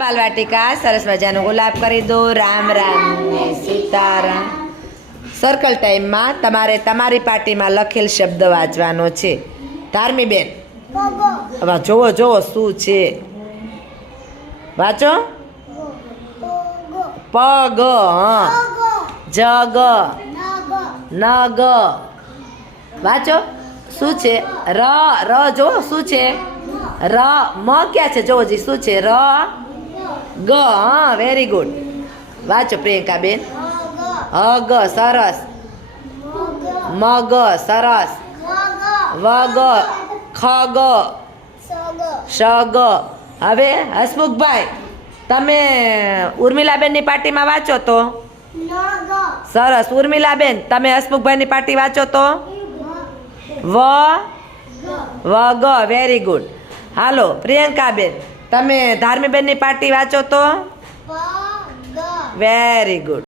બાલવાટિકા સરસ મજાનું ગુલાબ કરી દો. રામ રામ ને સીતારામ. સર્કલ ટાઈમમાં તમારે તમારી પાટીમાં લખેલ શબ્દ વાંચવાનો છે. ધાર્મીબેન હવે જોવો જોવો શું છે, વાંચો. પગ, જગ, નગ. વાંચો શું છે? ર ર જો શું છે? ર. મ ક્યાં છે? જોવો જી શું છે? ર ગ. હા, વેરી ગુડ. વાંચો પ્રિયંકાબેન. હગ સરસ. મગ સરસ. વગ, ખગ, શગ. હવે હસમુખભાઈ તમે ઉર્મિલાબેનની પાર્ટીમાં વાંચો તો સરસ. ઉર્મિલાબેન તમે હસમુખભાઈની પાર્ટી વાંચો તો વગ. Very good. હાલો પ્રિયંકાબેન તમે ધાર્મીબેનની પાર્ટી વાંચો તો વેરી ગુડ.